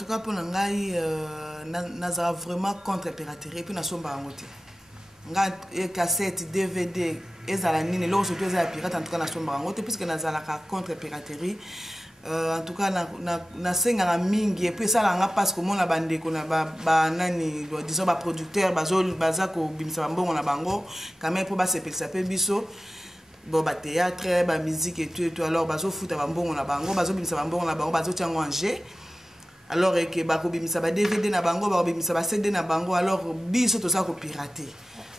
tout cas pour ngai naza vraiment contre piraterie puis na somba ngote nga cassette DVD ezala nini lo surtout ezala pirate en tout cas na somba ngote puisque nazala contre piraterie en tout cas na senga mingi et puis ça la nga parce que mon la bande ko na ba nani disons ba producteur baza ko bimisa mbongo na bango quand même pour ba sepelisa pe biso bon ba théâtre ba musique et tout alors bazo futa ba mbongo na bango bazo bimisa ba mbongo na bango bazo tiango en jeu alors que ba ko bimisa ba DVD na bango ba bimisa ba CD na bango alors biso to ça ko pirater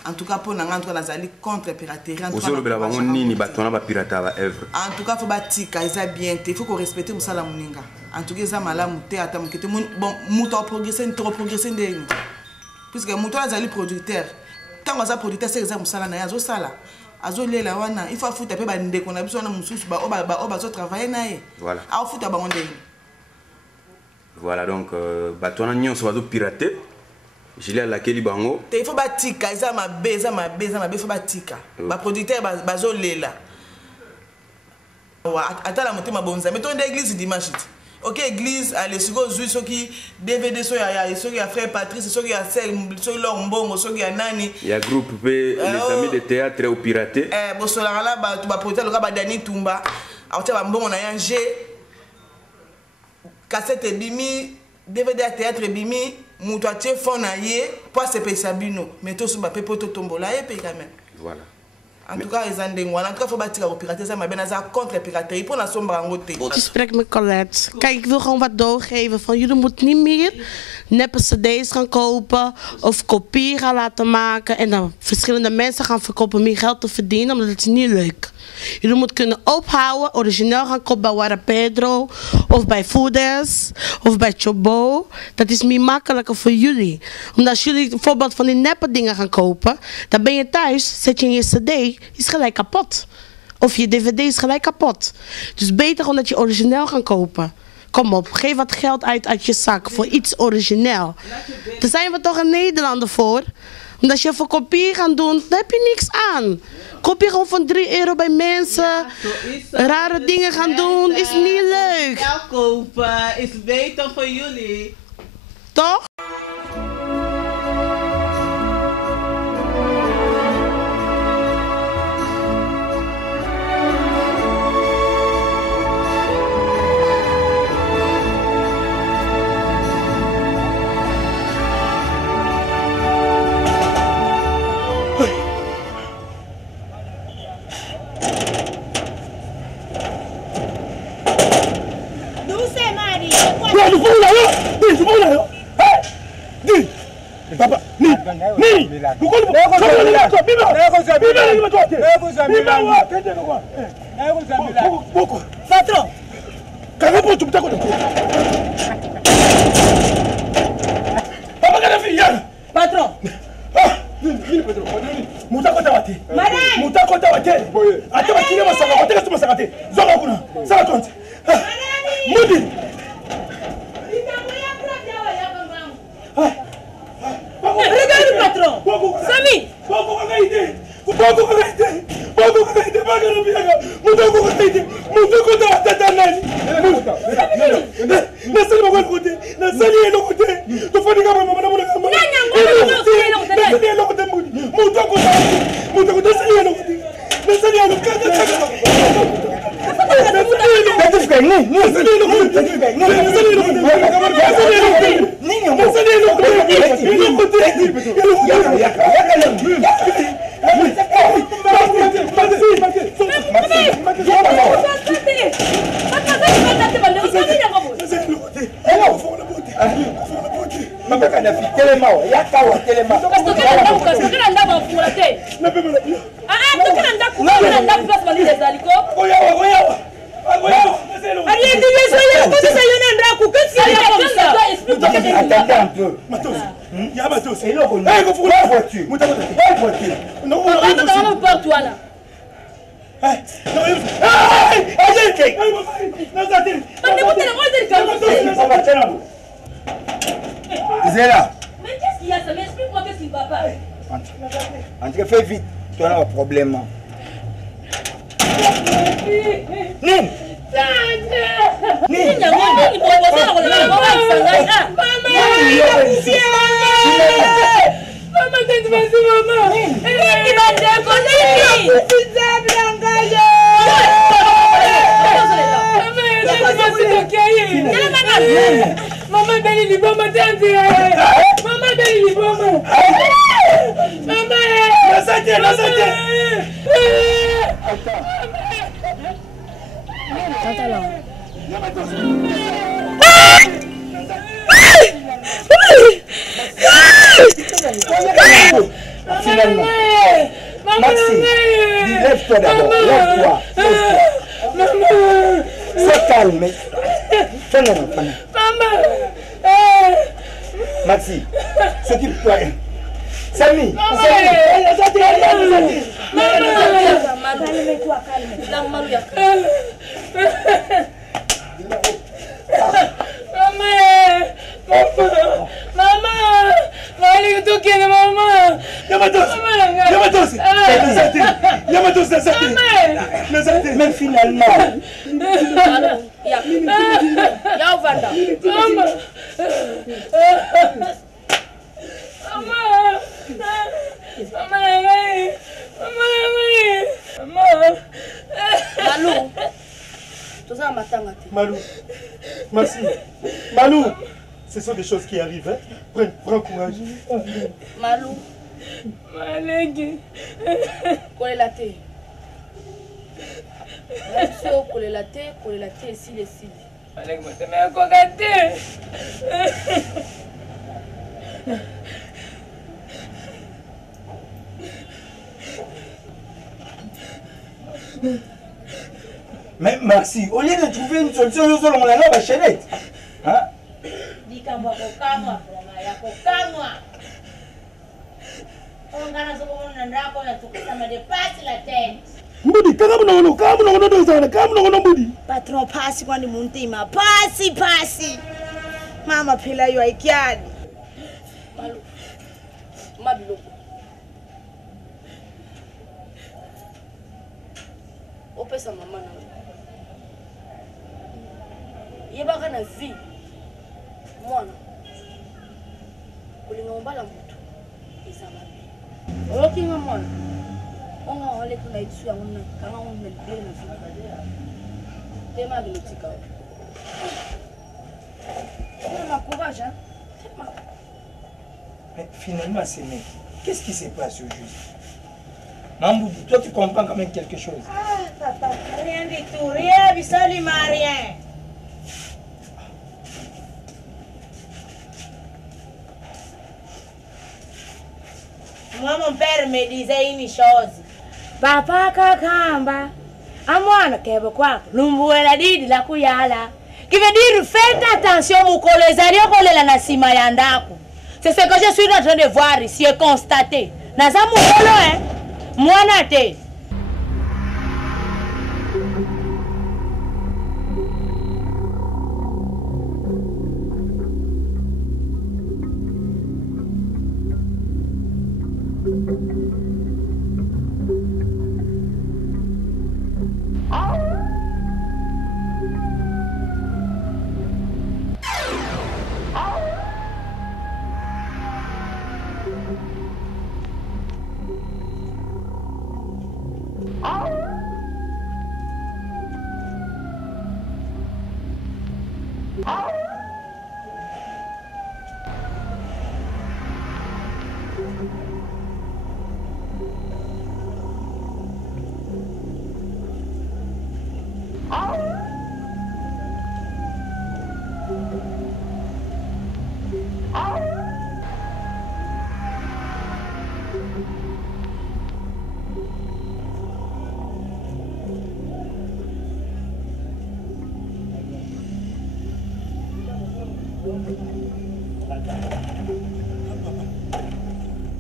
en tout cas pour nga en tout cas nazali contre piraterie en tout cas le bango nini batona ba pirata ba œuvre en tout cas faut batika isa bien il faut qu'on respecte musala muninga en tout cas ça malamu te ata mukete bon muto progresser trop progresser ndeni puisque muto azali producteur tant que producteur c'est ça musala na yazo sala azolela wana il faut futa pe ba ndeko na biso na mususu ba bazo travailler nae voilà a futa ba ndeni voilà donc batona nyonso bazo pirater je l'ai à laquelle bango il faut batika isa mabeza faut batika ba producteur bazolela atala motema bonza mais ton église dimanche OK église allez siko zui soki DVD so ya soki ya frère Patrice soki ya sel soki leur mbongo soki ya nani il y a groupe les amis de théâtre au piraté bo sola la ba producteur le ba Dani Tumba aote ba mbongo na yanje cassette bimi DVD à théâtre bimi muto atie fond na ye pour se payer sabino mais to suba pe poto tombola e pe quand même voilà en tout cas, en tout cas, faut batir au pirater, ça m'a bien contre piraterie pour la sombre en côté. Je spreek met Colette. Kijk, ik wil gewoon wat doorgeven van jullie moeten niet meer neppe cd's gaan kopen of kopieën gaan laten maken en dan verschillende mensen gaan verkopen om meer geld te verdienen, omdat het is niet leuk. Jullie moeten kunnen ophouden, origineel gaan kopen bij Wara Pedro of bij Fooders of bij Chobo. Dat is meer makkelijker voor jullie. Omdat als jullie bijvoorbeeld van die neppe dingen gaan kopen, dan ben je thuis, zet je in je cd, is gelijk kapot. Of je dvd is gelijk kapot. Dus beter omdat je origineel gaan kopen. Kom op, geef wat geld uit je zak voor iets origineel. Daar zijn we toch in Nederland voor. Want als je voor kopie gaat doen, dan heb je niks aan. Kopie gewoon van €3 bij mensen. Rare dingen gaan doen, is niet leuk. Geld kopen is beter voor jullie. Toch? Papa, ni, patron, karibu tumtako papa kana fiya patron ni patron mutako tawati mutako tawati ate bakile masaka koteka tumasaka te zoka kuna sala tonte mudi Regarde patron. Sami. Attendez un peu. Matos. Il y a Matos. Et là, on a une voiture. La voiture. Non, on porte toi là. Zéla. Mais qu'est-ce qu'il y a? Ça m'explique-moi qu'est-ce qu'il va pas. En tout cas, fais vite. Tu as un problème. Nin. Maman Beli Liboma tante. Maman Beli Liboma. Maman. La santé. Tata là. Finalement. Maxi, lève-toi d'abord. Lève-toi. Maman. Sois calme. Maman. Maxi, s'occupe-toi. Samy. Mais finalement. Malou, merci. Malou, ce sont des choses qui arrivent. Hein? Prends courage. Malou. Malégui. Kolelate. Monsieur kolelate ici les cils. Malégui, moi, t'es meilleur qu'on gâté. Mais merci, au lieu de trouver une solution, nous allons la lave à Chenette. Hein? Dis qu'on va kokamwa, ya kokamwa. On gana zo on ndako na tukisa ma dépasse la tête. Mbudi, kamu mbudi. Patron pasi kwani muntima, pasi. Mama phela yo aikyani. Malu. Mabilo. Opesa mama na. Yebaka na vie. Mwana. Kulingomba la mtu. Isama. Okinga mwana. Onga wale kuna itsu ya mwana kama mwana mbele na vie. Tema bilotika. On a courage, hein? Mais finalement, c'est mec. Qu'est-ce qui se passe au juste? Mamboudi, toi tu comprends quand même quelque chose. Ah, papa, rien du tout, rien, absolument rien. Moi, mon père me disait une chose. Papa kakamba, amwana kebo kwako, lumbuela didi la kuyala. Qui veut dire, faites attention, vous collez la sima yandaku. C'est ce que je suis en train de voir ici et constater. Naza mukolo, hein? Moi, nate.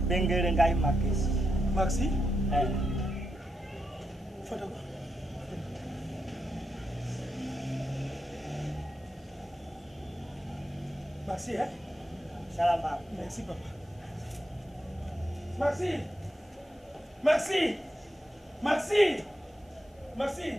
Bengere ngai Maxi. Maxi? Fada quoi? Maxi, hein? Salam. Merci, papa. Maxi! Maxi! Maxi! Maxi!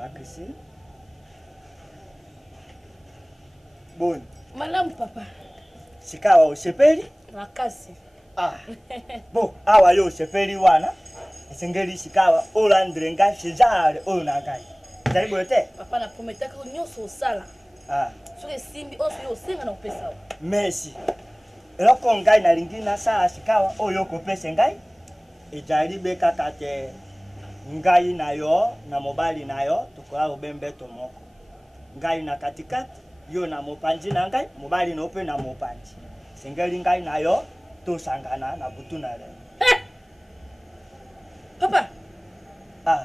Makisi. Bon. Malamu papa. Sikawa usepeli? Makasi. Ah. Bo, awa yo usepeli wana. Esengeli sikawa olandre nga shizare ona ngai. Jaribu yote? Papa na prometaka ko nyonso osala. Ah. Soki simbi oso yo senga na opesa. Merci. Eloko ngai na lingina sa sikawa oyo kopesa ngai. Ejaribe kaka te. Ngai nayo na mobali nayo tukola obembe to moko. Ngai na katikati yo na mopanzi na ngai mobali no pe na mopanzi. Sengeli ngai nayo to sangana na butu na le. Papa. Ah.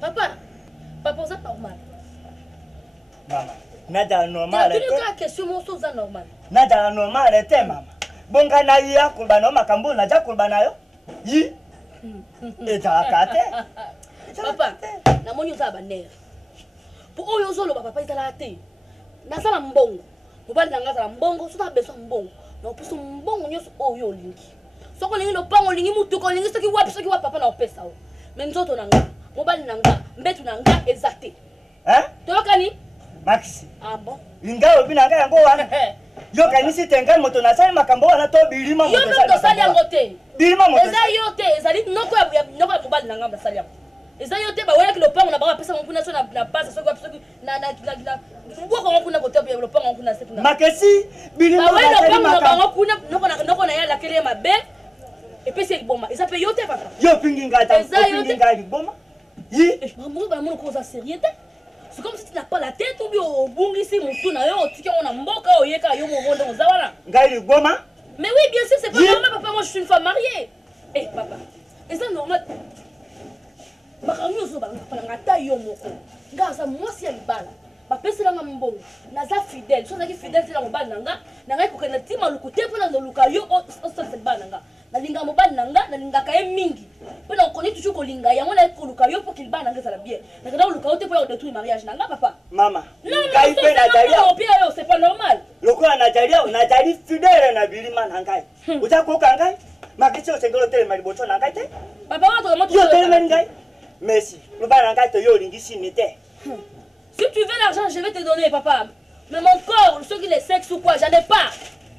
Papa. Papa c'est normal. Mama. Nada normal. Tu n'as pas question mon chose normal. Nada normal te mama. Bonga na ya kulbana makambo na ja kulbana yo. Yi. Etakate. Papa, na moni oza banere. Po oyo zolo papa izala te. Nazala mbongo. Mobali nanga zala mbongo, so ta beso mbongo. Na opuso mbongo nyoso oyo olingi. Soko lingi no pango lingi mutu ko lingi soki wapi papa na opesa o. Me nzoto nanga, mobali nanga, mbetu nanga ezate. Hein? Tokani? Maxi. Ah bon? Linga obi nanga yango wana. Yo kanisi tenga moto na sali makambo wana to bilima moto sali. Yo to sali yango te. Bilima moto. Eza yo te, ezali noko ya mobali nanga na sali yango. Eza yo te ba wela kilo pango na ba pesa ngo kuna so na pasa soki na ngoko ngo kuna kote ya lo pango kuna se kuna. Makesi bilima ba wela pango na bango kuna noko na ya la kele mabe. Et puis c'est liboma. Eza pe yo te papa. Yo pingi ngata. Pingi ngata liboma. Yi. Maman ba mon cause sérieux te. C'est comme si tu n'as pas la tête ou bien au bon ici mon tour na yo tiki on a mboka o yeka yo mo ronde on zawala. Ngai liboma. Mais oui, bien sûr, c'est pas normal papa, moi je suis une femme mariée. Eh papa. Et ça normal. Makamio zo banga pala ngata yo moko. Ngaza mwasi ya libala. Ba pesela nga mbongo. Naza fidèle. So naki fidèle te la mobali nanga. Nanga ko kana tima lukuté pona no luka yo o so se bana nanga. Na linga mobali nanga, na linga ka mingi. Pona ko ni toujours ko linga ya mona ko luka yo pour qu'il bana nanga ça la bien. Na kana luka yo te pour détruire mariage nanga papa. Mama. Non, mais c'est pas normal. Lokola na jalia na jali fidèle na bilima nangai. Uja ko kangai. Makisi o sengolo tele mali bocho nangai te. Papa wa to moto. Yo tele ngai. Merci. Le bas te yo lingisi nité. Si tu veux l'argent, je vais te donner papa. Mais mon corps, ceux qui les sexe ou quoi, j'en ai pas.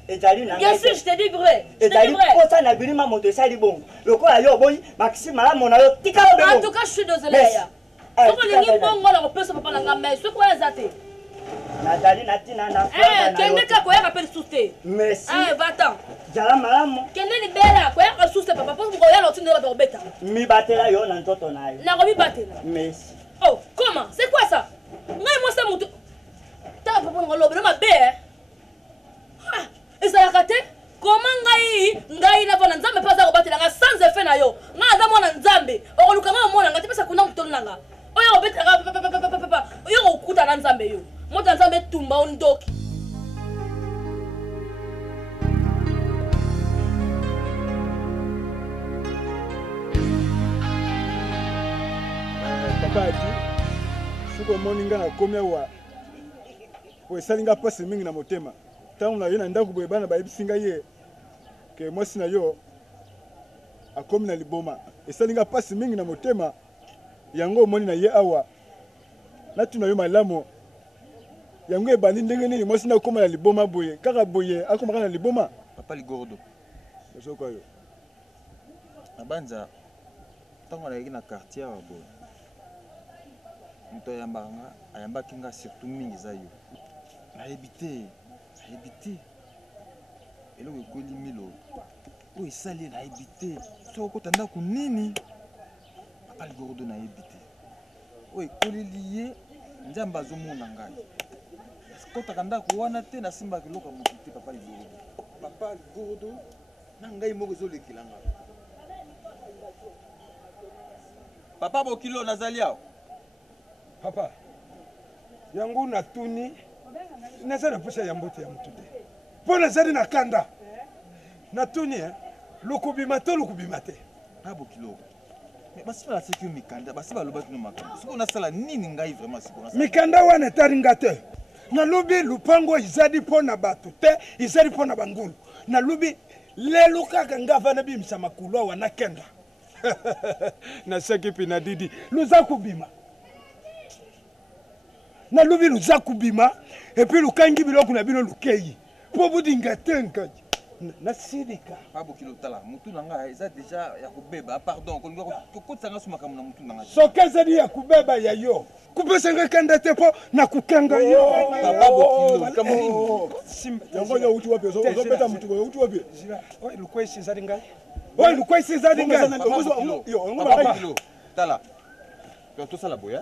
Et jali nangai. Bien sûr, je te dis vrai. Et jali ko ça na bilima moto sali bon. Lokola yo boy Maxi mala mona yo tika be bon. En tout cas, je suis désolé ya. Comment les bongo la peut se papa nanga mais ce quoi ezate. Nathalie natina na eh kende ka ko ya rappel souté. Merci. Eh va-t'en. Jala malamu. Kende libela ko ya souté papa pour ko ya lotine ba beta. Mi batela yo na ntoto nayo. Na ko mi batela. Merci. Oh, comment? C'est quoi ça? Ngai moi ça mutu. Ta papa ngolobe ma be. Ah, et ça la kate? Comment ngai na bana nzambe pas za ko batela nga sans effet na yo. Nga za mona nzambe. O luka nga mona nga te pesa kuna mutolo nanga. Oyo betela papa. Oyo okuta na nzambe yo. Mota nzambe tumba ondoki. Papa ati suko moninga na komia wa po esalinga pasi mingi na motema tangu na yo na ndako boye bana bayebisinga ye ke mwasi na yo akomi na liboma esalinga pasi mingi na motema yango omoni na ye awa natuna yo malamu yango ebandi ndenge nini mwasi na okoma na liboma boye kaka boye akomaka na liboma papa ligordo soko yo abanza tango na yeki na quartier wa boye moto ayambaki nga surtout mingi eza yo nayebi te eloko ekoli milo oyo esali nayebi te so okota ndako nini papa ligordo nayebi te oyo ekoleli ye nzambe azomona ngai kotaka ndako wana te nasimbaka eloko ya motu te papa ligordo papa gourdo na ngai moko ezolekilanga papa bokilo nazali awa papa yango natuni naza na posa ya mbote ya motu te mpo nazali na kanda natuni lukubima to lukubima te bokilo basi balaseki yo mikanda basi balobaki no makambo soki nasala nini ngai vraiment sikoyo mikanda wana etalinga te nalobi lupango ezali mpo na bato te ezali mpo na bangulu nalobi lelo kaka nga vana bimisa makulu awa nakenda naseki mpe na didi luza kubima nalobi luza kubima epuis lukangi biloko na bino lukei mpo budinga te nkaji nasilika babokilo tala mutu na ngai eza deja ya kobeba pardon kolinga kokotisanga so makambo na mutu na ngai soki ezali ya kubeba ya yo kupesanga kanda te mpo na kukanga yo yango ya uti wapi ozobeta mutu boye uti wapi oyo lukwesi ezali ngai oyo lukwesi ezali ngai tala tosala boye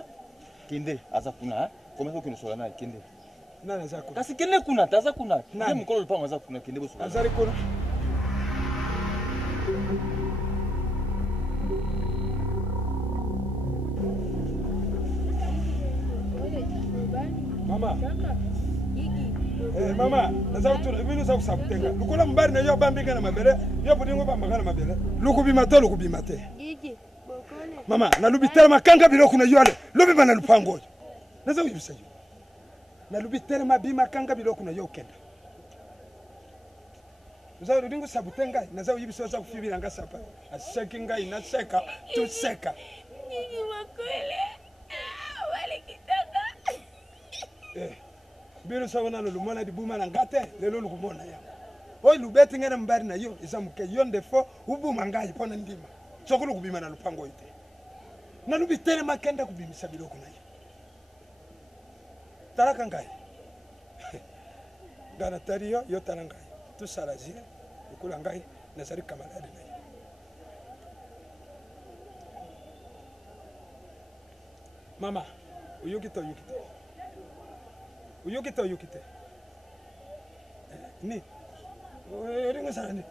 kende aza kuna komeza okende sola naye kende nani aza kuna kasi kende kuna te aza kuna nde mokolo lupango aza kuna kende bosola azali kuna mama mama naza kutuna bino za kusabutenga lukola mbari na yo bambinga na mabele yo budingo bambanga na mabele lukubima to lukubima te mama nalubi telema kanga biloko na yole lubi bana lupango naza uyibisa yo nalubi telema bima kanga biloko na yo kenda naza udingo sabutenga naza uyibisa za kufibira nga sapa aseki ngai na seka tu seka bino sabona no lumona di buma na ngate lelo lukumona ya oy lubeti ngena mbari na yo isamuke yonde fo ubuma ngai pona ndima sokulu kubima na lupango ite na lubitele makenda kubimisa biloko na yo taraka ngai gana tariyo yo taranga tu salazia ukula ngai na sari kamalade na yo mama uyukito uyukite ni ringo sana ni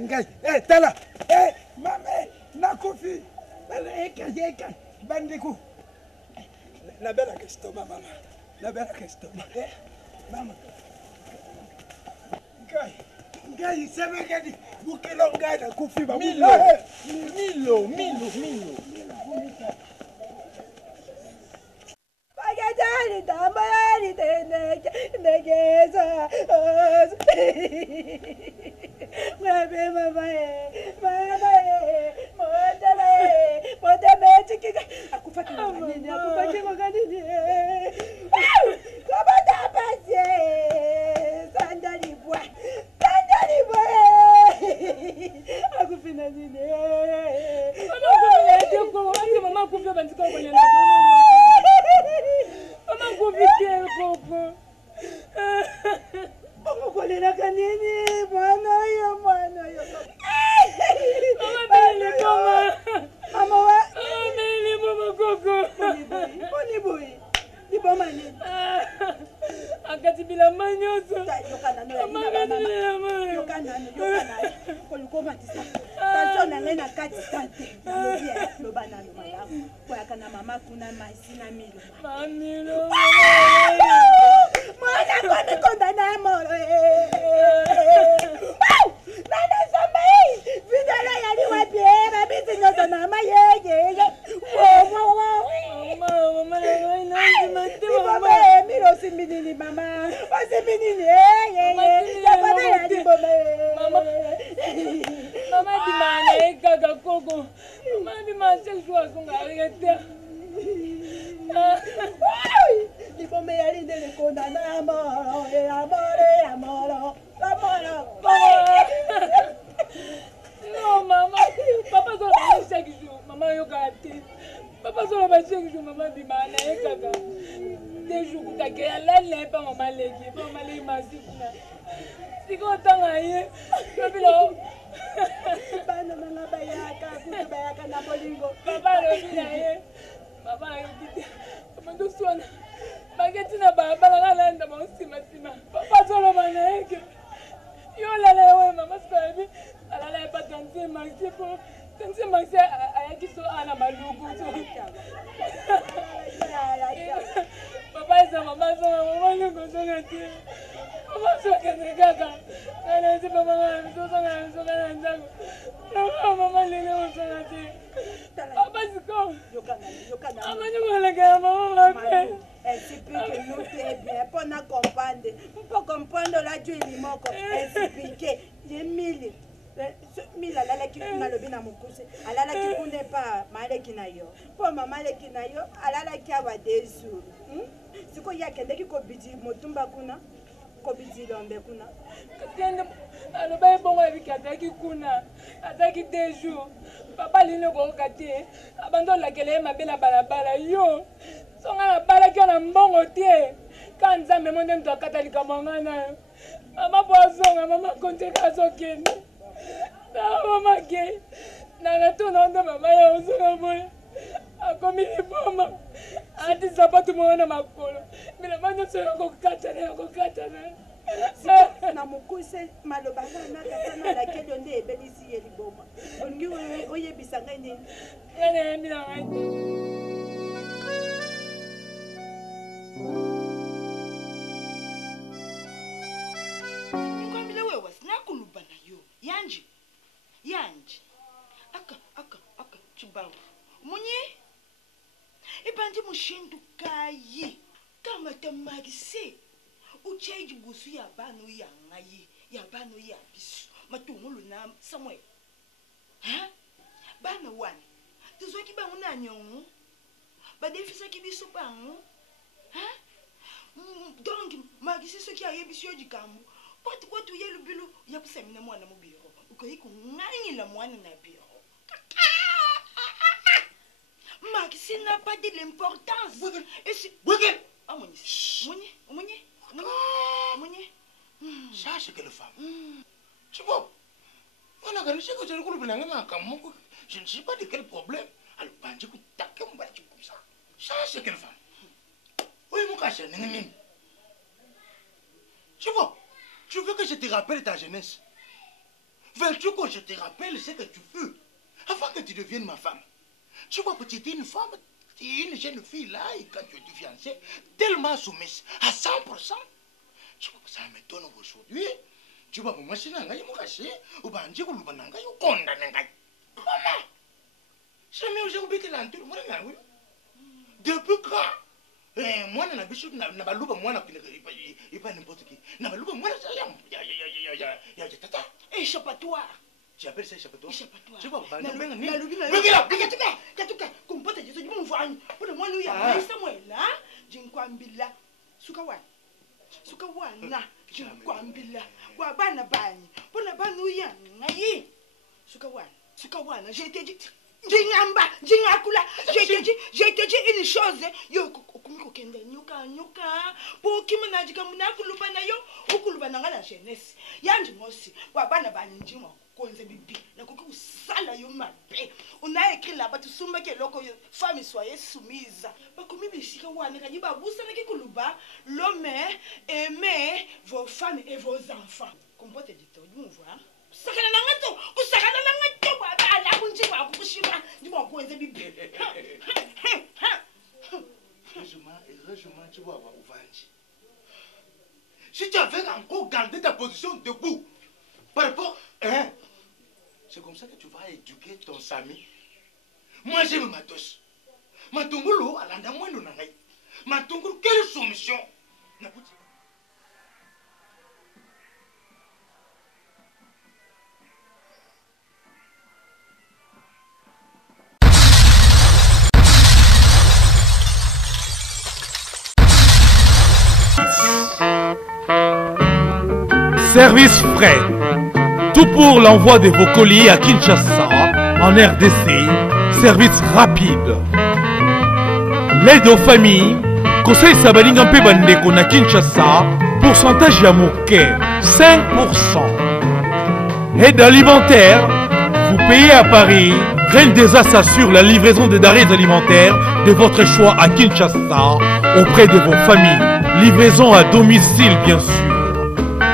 ngai tala mame nakufi eka bandiku la bella che sto mama la bella che sto mama ngai sema gadi bukelo ngai na kufi ba milo Pagadani tamari negeza Mabe mamae modele akufaki ngoganini Kama tapasie sandali bwa akufina nini Mama kufia bandika kwenye na Mama kufia popo Mama kolera kanini mwana yo Mama bele koma Mama wa Mama mama koko Boni boy Ni boma ni Akati bila manyoso Yokana no Yokana Kolukoma tisa Tantona ngena kati tante Lo banano malamu Kwa kana mama kuna masina milo Mamilo Mwana kone kondana moro Nana samai Vidala yali wapie Babisi nyoto na mayege Mama Mama Milo siminini mama Siminini Yapana yali bome Mama di mana ekaga koko Mama di masa suas sunga arete Di bome yali dele kona na amoro No mama Papa zo ba chaque jour Mama yo gati Papa zo ba chaque jour mama di mana ekaga Des jours kutake alale pa mama legi pa mama legi masikuna Siko tanga ye Babilo Bana mama bayaka na bolingo Papa robina ye Papa yo kiti Papa ndo swana Bageti na baba na landa ma sima Papa zolo bana yeke Yo lala we mama skabi. Alala e pas tanti maxi po. Tanti maxi ayaki so ana malugu so. Papa esa mama lugu so ngati. Mama so kaka. Nana si papa ngami so ngana ndango. Mama lele so ngati. Papa siko. Yokana. Amanyo ngala mama mape. Explique nous très bien pour nous comprendre. Pour comprendre la Dieu est mort. Expliquer. J'ai mille. Mille ala la qui na lobi na mukuse. Ala la qui connaît pas male qui na yo. Pour maman le qui na yo, ala la qui a va des jours. Siko ya kende ki ko bidi motumba kuna. Ko bidi lombe kuna. Kende aloba bongo ebikata ki kuna. Ataki des jours. Papa lino ko kate. Abando la kele mabela balabala yo. Songa na bala ki na mbongo tie. Kanza memonde mto katalika mangana. Mama poisonga mama konte kaso kende. Na mama ke. Na natuna ndo mama ya usonga boy. Akomi liboma. Ati sabato mwana makolo. Mina mano sero ko kata na. Na mukuse malobana na katana la kele onde ebelisi ye liboma. Ongi oye bisanga ni. Ene mina ngai. Yanji. Aka. Chibawu. Munye. Ibandi mushindu kayi. Kama tamagise. Ucheji gusu ya banu ya ngayi. Ya banu ya bisu. Matungulu na Samuel. Ha? Bana wani. Tuzo ki bangu na nyongu. Badefisa ki bisu bangu. Ha? Donc magise so ki ayebisu yoji kamu. Watu yelu bilu ya kusemina mwana mubiro. Ukoyiku ngani la mwana na biro. Maxi n'a pas de l'importance. Et c'est ah mon ça c'est que le femme. Tu vois? On a gagné que je ne sais pas de quel problème. Alors bandit ku taquer mon bâti comme ça. Ça c'est que le femme. Oui mon cache n'engagé. Tu vois? Tu veux que je te rappelle ta jeunesse? Veux-tu que je te rappelle ce que tu fus avant que tu deviennes ma femme? Tu vois que tu étais une femme, tu es une jeune fille là, et quand tu es fiancée, tellement soumise à 100%. Tu vois que ça m'étonne aujourd'hui. Tu vois que moi, je suis ou bien je suis condamné. Maman, j'ai oublié l'entour. Depuis quand? Moi, je n'ai pas de moi, je pas n'importe qui. Je n'ai pas de moi, je échappatoire. Tu appelles ça échappatoire? Échappatoire. Tu vois, compote je te dis mon voix pour moi nous y a Samuel là jinkwambila sukawana jinkwambila wa bana bani bona banu ya ngai sukawana j'ai été dit jingakula j'ai été dit une chose yo kumiko kenda nyoka pour kimana jikamuna kulubana yo ukulubana ngala jeunesse yanji mosi wa bana bani njimo konze bibi na koki usala yo mabe on a écrit là-bas tu sumba ke loko femme soyez soumise ba komi bishika wana kanyi ba busana ke kuluba l'homme aimez vos femmes et vos enfants comporte dit to du voir sakana na ngato kusakana na ngato ba ala kunji ba kushima ndi mo konze bibi heureusement tu vas avoir ouvert. Si tu avais encore gardé ta position debout par rapport hein. C'est comme ça que tu vas éduquer ton Sami. Moi j'aime ma toche. Ma tongolo à l'anda moins de nangai. Ma tongolo quelle soumission. Service frais. Tout pour l'envoi de vos colis à Kinshasa, en RDC. Service rapide. L'aide aux familles. Conseil Sabalinga Mpe Bandeko na Kinshasa. Pourcentage ya moke 5%. Aide alimentaire. Vous payez à Paris. Reine des As assure la livraison des denrées alimentaires de votre choix à Kinshasa auprès de vos familles. Livraison à domicile bien sûr.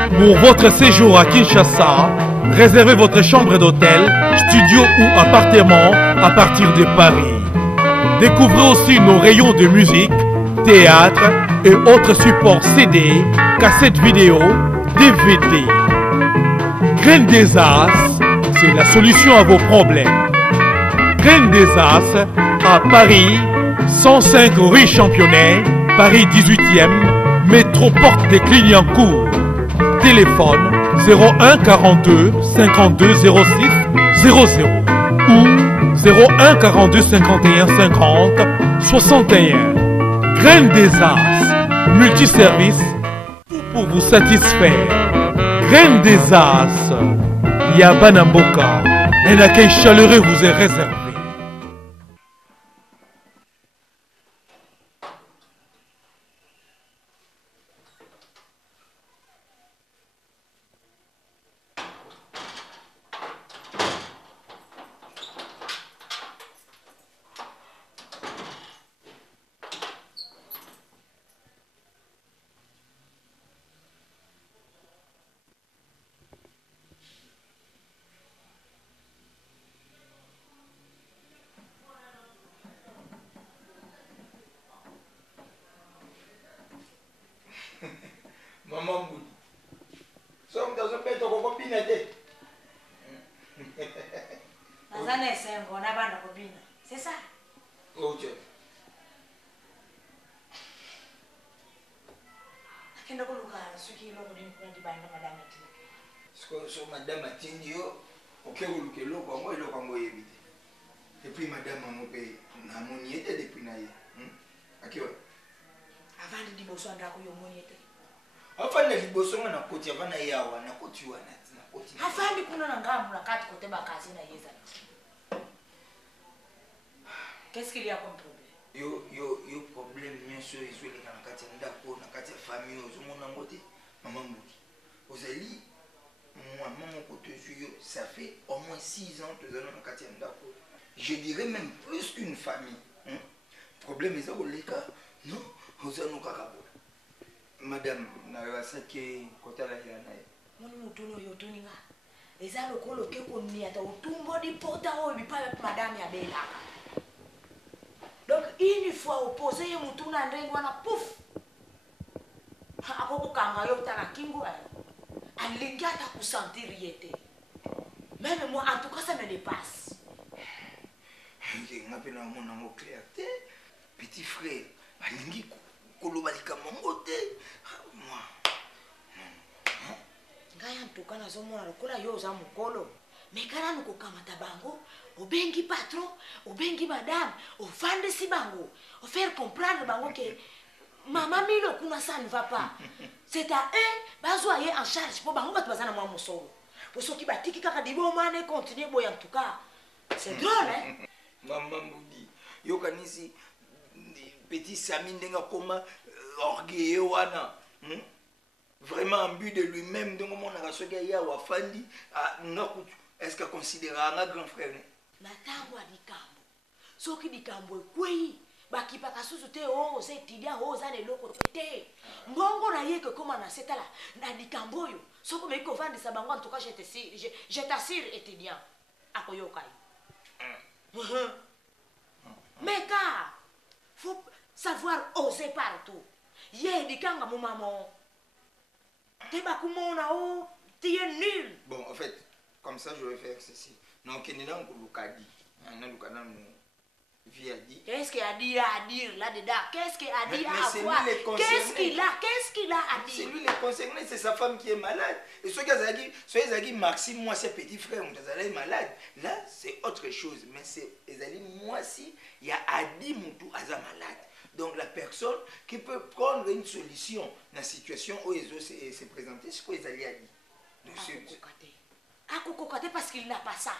Pour votre séjour à Kinshasa, réservez votre chambre d'hôtel, studio ou appartement à partir de Paris. Découvrez aussi nos rayons de musique, théâtre et autres supports CD, cassettes vidéo, DVD. Graines des As, c'est la solution à vos problèmes. Graines des As à Paris, 105 rue Championnet, Paris 18e, métro Porte des Clignancourt. Téléphone 01 42 52 06 00 ou 01 42 51 50 61. Graines des As, multiservice, tout pour vous satisfaire. Graines des As, Yabanamboka, un accueil chaleureux vous est réservé. Maman Boudi. Sommes dans un bête au copine à tête. C'est ça. Oh Dieu. So madame atindi yo okebuluka eloko yango eloko yango oyebi te. Et puis madame yango mpe namoni ye te depuis na ye. Akiwa Avant de liboso andako yo moni ete. afanda liboso nga nakoti avana ye awa nakoti wana nakoti. Afandi kuna na ngamu na kati kote bakazi na yeza. Qu'est-ce qu'il y a comme problème? Yo problème nyonso ezoleka na kati ya ndako na kati ya famille ozomona ngo te mama Mbudi. Ozali moi moko tozwi yo ça fait au moins 6 ans tozali na kati ya ndako. Je dirais même plus qu'une famille. Problème eza koleka non ozano kaka bo. Madame nayebasaki kotala ya naye. Moni mutuno yo toninga. Eza lokolo ke konni ata utumbo di pota o bipa madame ya belaka. Donc une fois opposé ye mutuna ndengwa na pouf. Akoko kanga yo tala kingo ayo. Alingi ata kusentir yete. Même moi en tout cas ça me dépasse. Nga pena mona mo clair te. Petit frère, alingi kolobalika mongo te. Moi. Ngaya ntuka na zomona lokola yo za mukolo. Mekana nuko kamata bango, obengi patron, obengi madame, ofande si bango, o faire comprendre bango que maman Milo kuna ça ne va pas. C'est à eux, bazoyer en charge pour bango batu bazana mwa musoro. Pour ceux qui batiki kaka dibo mane continuer boy en tout cas. C'est drôle hein. Maman Mbudi, yo kanisi petit Sami ndenga koma orgueilleux wana. Vraiment en but de lui-même donc mon arasoga ya wa fandi ngakutu. Est-ce qu'elle considère un grand frère? Matango dikambo. Soki dikambo kwei bakipa kasusu te o ze tidia o za le loko te. Mbongo na ye que comment na setala na dikambo yo. Soko me ko vandi sa bango en tout cas je t'assure étudiant akoyokai. Mais car faut savoir oser partout. Ye dikanga mo maman. Te bakumona o tu es nul. Bon en fait comme ça, je vais faire ceci. Non, qu'il n'y a pas de Lukadi. Qu'est-ce qu'il a dit à dire là-dedans? Qu'est-ce qu'il a dit à voir? Qu'est-ce qu'il a à dire? C'est lui le concerné, c'est sa femme qui est malade. Et ceux qui ont dit, Maxime, moi, c'est petit frère, on est malade. Là, c'est autre chose. Mais c'est, moi, si, il y a Adi Moutou Aza malade. Donc, la personne qui peut prendre une solution dans la situation où ils se présenter, c'est quoi ils allaient dire. À Kokokate parce qu'il n'a pas ça.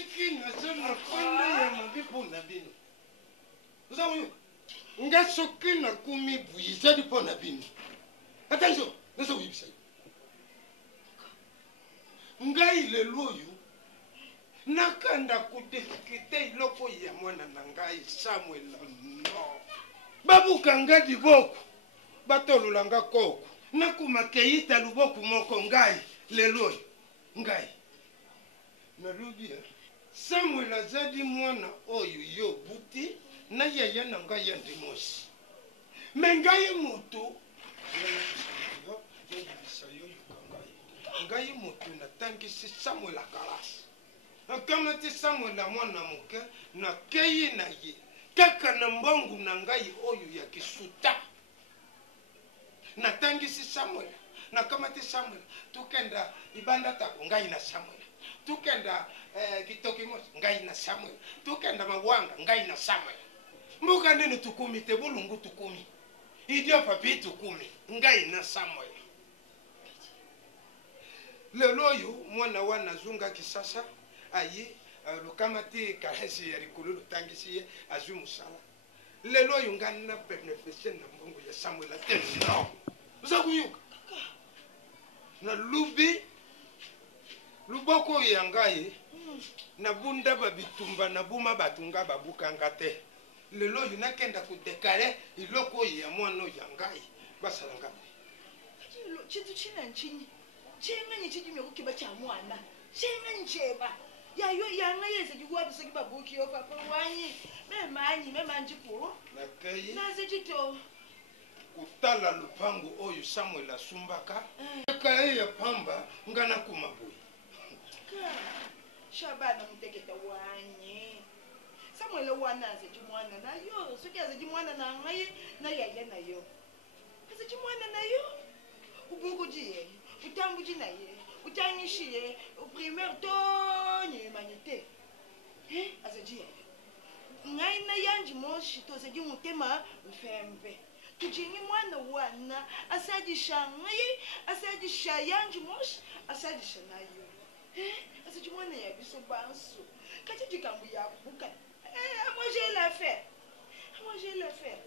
Seki naza na konde ya mabipo na bino. Uza uyu. Nga soki na kumi buyiza di po na bino. Attention, naza uyibisa. Nga ile loyo. Nakanda kudiskite iloko ya mwana na ngai Samuel no. Babuka nga diboko. Batolula nga koko. Nakuma keita luboku moko ngai leloyo. Ngai. Nalubi Samuel azadi mwana oyo yo buti na yaya na ngai ya ndimosi. Mengai mutu ngai mutu na tangisi Samuel akalasi. Akamati Samuel na mwana muke na keyi na ye. Kaka na mbongu na ngai oyo ya kisuta. Na tangisi Samuel. Na kamati Samuel tukenda ibanda tako ngai na Samuel. Tukenda kitokimos ngai na Samuel. Tukenda mawanga ngai na Samuel. Mbuka nini tukumi te bulungu tukumi. Idio papi tukumi ngai na Samuel. Lelo yo mwana wana zunga kisasa ayi lukamati kahesi ya rikulu tangisi azwi musala. Lelo yo ngana beneficie na mbongo ya Samuel ate no. Uzakuyuka. Na lubi luboko yangaye na bunda babitumba na buma batunga babukanga te. Lelo yunakenda kudekare iloko ya mwana yangaye basalanga. Chitu china nchini. Chenga nchiji mekukiba cha mwana. Chenga ncheba. Ya yo yangaye se jugwa bisaki babuki yo papa wanyi. Mema njipuro. Na kai. Na zejito. Utala lupangu oyu Samuel asumbaka. Kai ya pamba ngana kumabuyi. Shabana mteketa wanyi. Samuel wana zejimwana na yo. Soki azejimwana na ngai na yaya na yo. Azejimwana na yo. Ubukujiye. Utambuji na ye. Utangishiye. Primaire tonye humanité. Azejiye. Ngai na yanji moshi tozeji mutema mfembe. Tujingi mwana wana asajisha ngai asajisha yanji moshi asajisha na yo. Azeji mwana ya biso banso. Kati jikambu ya kubuka. Moi j'ai l'affaire. Moi j'ai l'affaire.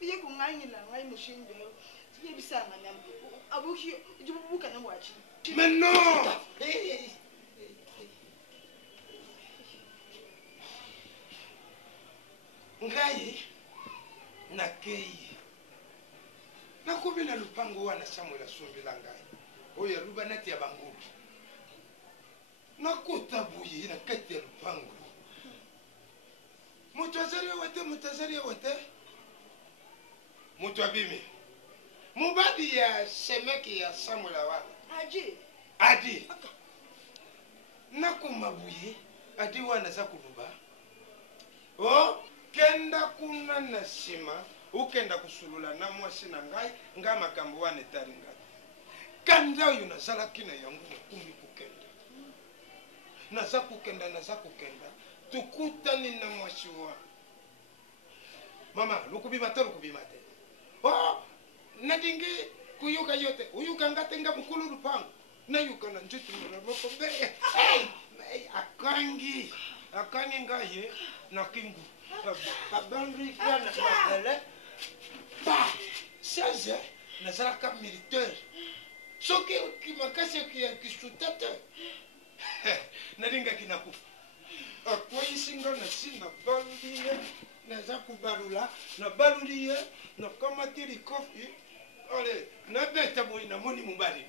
Uye kunganyi la ngai mushinde. Tiye bisanga na abuki ujibubuka na mwachi. Mais non. Ngai na kei. Nakubi na lupango wana Samuel asumbila ngai. Oya luba nati ya bangulu. Nakota buyi na kati ya lupango. Mutazari wate. Mutu abimi. Mubadi ya semeki ya Samuel wana. Adi. Nakumabuyi. Adi wana za kuluba. Oh, kenda kuna nasima. Ukenda kusulula na mwasi na ngai. Nga makambo wane taringa. Kanda yu nazala kina yangu kumi kukenda. Naza kukenda. Tukutani na mwasi wa. Mama, lukubimate. Oh, nadingi kuyuka yote. Uyuka ngatenga mkulu lupangu. Na yuka na njitu mwana moko be. Hey, akangi ngaye na kingu. Kabandri kwa na mabele. Pa, 16 nazala ka militaire. Soki kimakasi kisutate. Nadinga kinakufa. Akwayisinga na sina bandiye. Naza kubalula na baluliye na kamatiri kofi ale na beta boy na moni mubali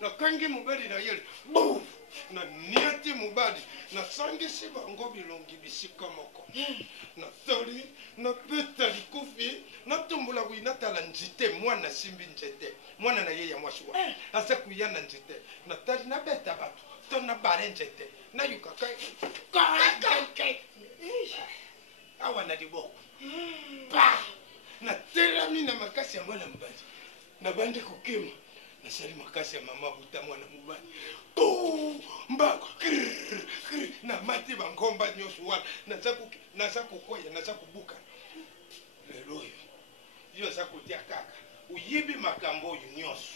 na kangi mubali na yele bouf na niati mubali na sangi siba ngobi longi bisika moko na soli na beta likofi na tumbula wina tala njite mwana simbi njete mwana na yeye mwashwa asa kuyana njite na tali na beta batu to na bare njete na yuka kai awa na diboko pa na terami na makasi ya mwana mbali na bande kokema na sali makasi ya mama buta mwana mubali mba na mati bangomba nyoso wana naza kukoya naza kubuka lelo yo za kutia kaka uyibi makambo oyo nyoso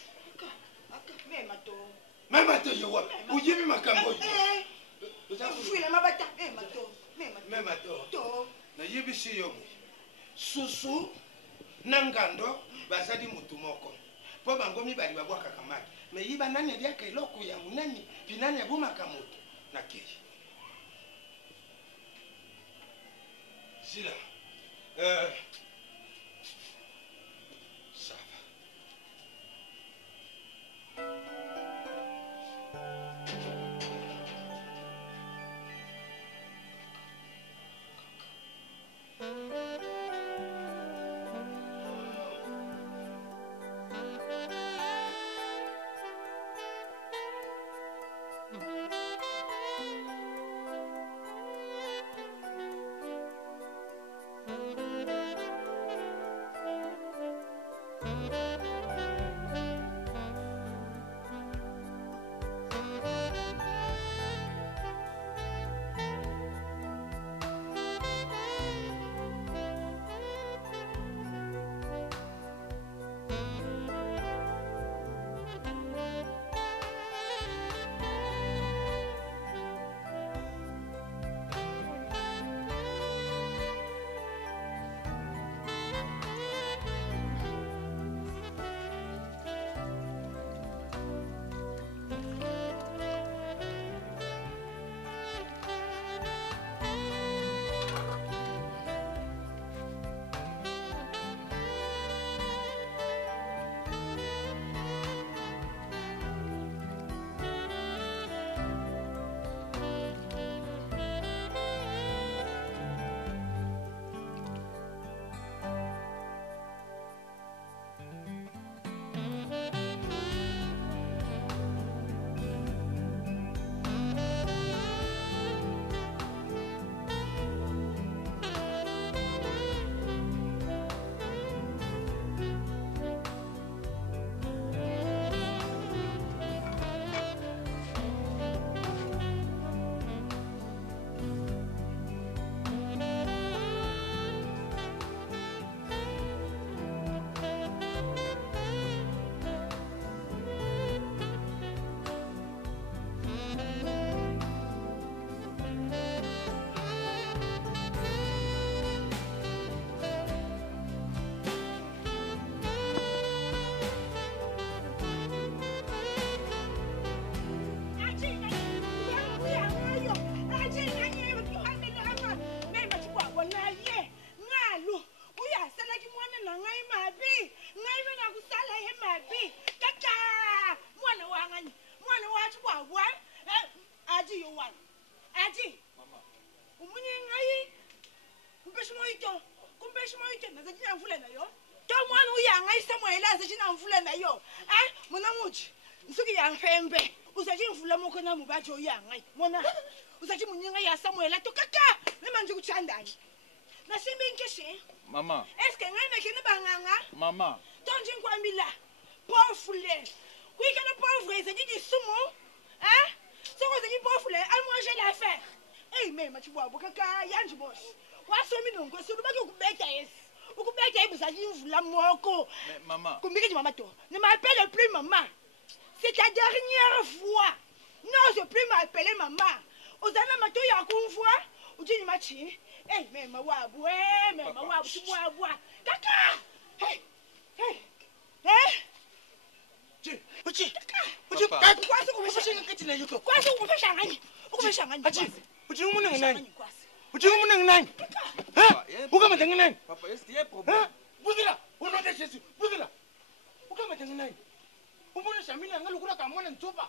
mema to yo wa uyibi makambo oyo Fuile mabata. Mato. To. Na yebisi yo. Susu nangando bazadi mutu moko. Po bango mibali babwaka kamaki. Me yiba nani aliaka eloko ya munani pinani abumaka moto na keji. Sila. Ça va. Mubajo yangai mona usachi munyinga ya Samuela to kaka ne manje kuchandani na simbe nkeshe mama eske ngana kene banganga mama tonje nkwambila pauvre kuika le pauvre c'est dit sumo hein soko c'est dit pauvre a manger l'affaire eh mais machibwa bokaka yanji boss wasomi nongo so lubaki ukubeka yes ukubeka ibusaji mvula moko mama kumbiki mama to ne m'appelle plus maman c'est ta dernière fois. Non, je peux m'appeler maman. Ozana mato ya kumfwa, ujini machi. Eh, mais ma wabu, mais ma wabu, tu moi wabu. Kaka! Hey! Hey! Eh? Chi, Uchi, kwa so umesha ngati na yuko. Kwa so umesha ngani? Umesha ngani? Uchi umuneng nani? Uchi umuneng nani? Eh? Ukama tenga nani? Papa, est-ce qu'il y a un problème? Bugila, uno de Jésus. Bugila. Ukama tenga nani? Umuna shamina ngalukula kamona ntopa.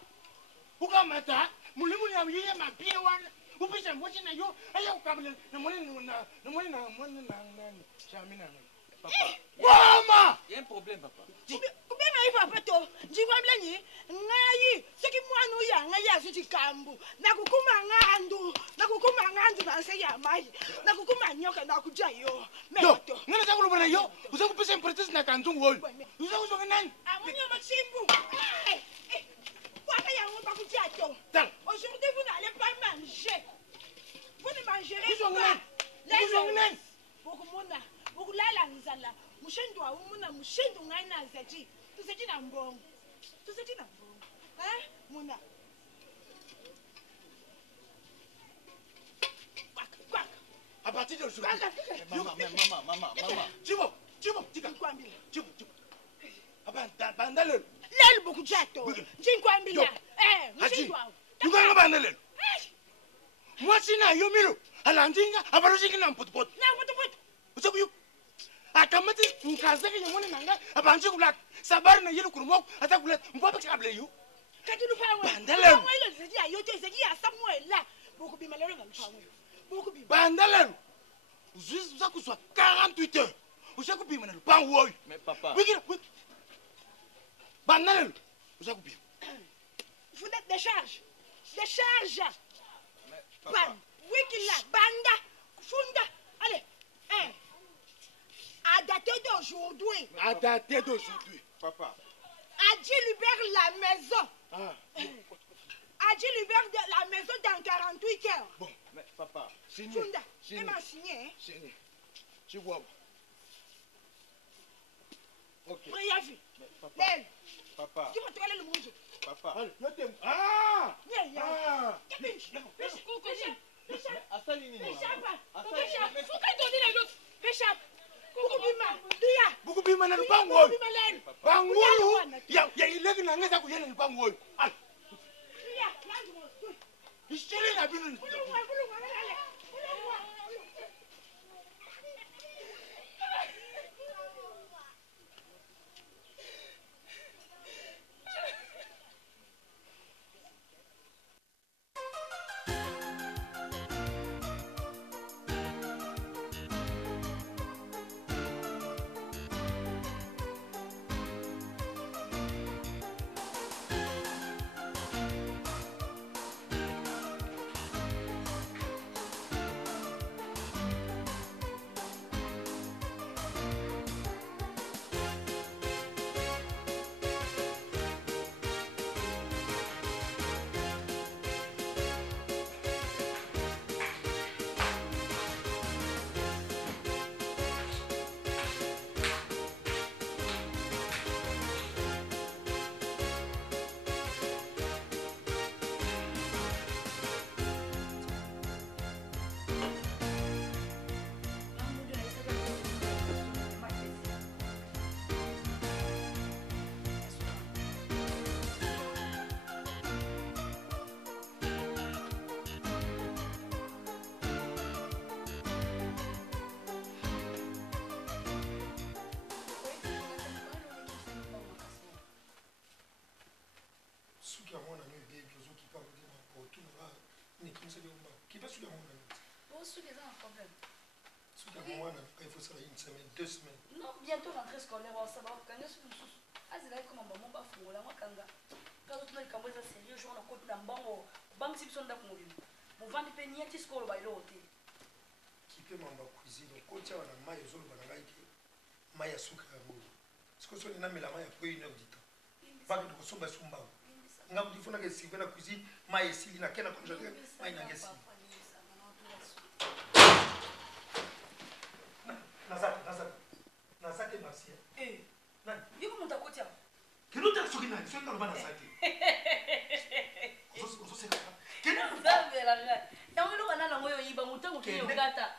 Ukamata mulimu ya yeye mapie wana upisha mwochi na yo aya ukabla na mwani shamina papa mama il y a un problème papa kubena hivi hapa to njingwamlenyi ngayi siki mwana uya ngaya suthi kambu nakukuma ngandu nase ya mai nakukuma nyoka nakuja yo meto ngana zakulubona yo uzakupisha improtest na kanzungu woyo uzakuzonga nani amunyo machimbu Aujourd'hui, vous n'allez pas manger. Vous ne mangerez pas. Vous partir d'aujourd'hui. Maman. Chibo, tika. Chibo. Bandalelo. Lelo beaucoup jato. Jinkwambila. Mshindwa. Tukanga bandalelo. Moi sina yomilo. Alandinga abarojiki na mpotpot. Na mpotpot. Usakuyo. Akamati nkazeke yamone nanga abanji kulak. Sabar na yelo kurumok atakulet. Mbapa kable yu. Kati lupawe. Bandalelo. Moi le zedi ayote zedi ya Samuel. Beaucoup bimalelo na lupawe. Beaucoup bi. Bandalelo. Uzakuswa 48 heures. Uzakubi mana lupango woy. Mais papa. Wikira. Bandalelo. Uzakubi. Vous êtes décharge. Décharge. Mais papa. Wikila, banda, funda. Allez, à dater d'aujourd'hui. À dater d'aujourd'hui. Papa. Adji libère la maison. Adji libère la maison dans 48 heures. Bon, mais papa. Funda, il m'a signé. Signé. Tu vois. Ok. Préavis. Mais papa. Papa. Tu vas te aller le manger. Papa. Ah! Bukubima na lupango. Bangulu ya ilegi na ngeza kuyena lupango. Al. Ishele na binu. Deux semaines. Non, bientôt rentrée scolaire, ça va. Quand est-ce que nous sommes comme un maman bafou, la makanga. Quand on a le ça sérieux, je rencontre dans bango, banque si son d'accumuler. Mon ventre peut nier tes scores by l'hôtel. Qui peut m'en cuisine, quand tu as un maille aux autres banagaïki, maille à sucre à rouge. Ce que ce n'est pas la maille pour 1 heure du temps. Pas que tu sois sumba. N'a pas dit faut que si vous la cuisine, maille si il n'a qu'un congélateur, maille n'a qu'un. Nasake basi. Nani? Yuko mtakotia. Kiruta sokina, sio ndo bana sake. Uso seka. Kina mzambe la nga. Tangu ndo kana ngoyo yiba mutangu kile ngata.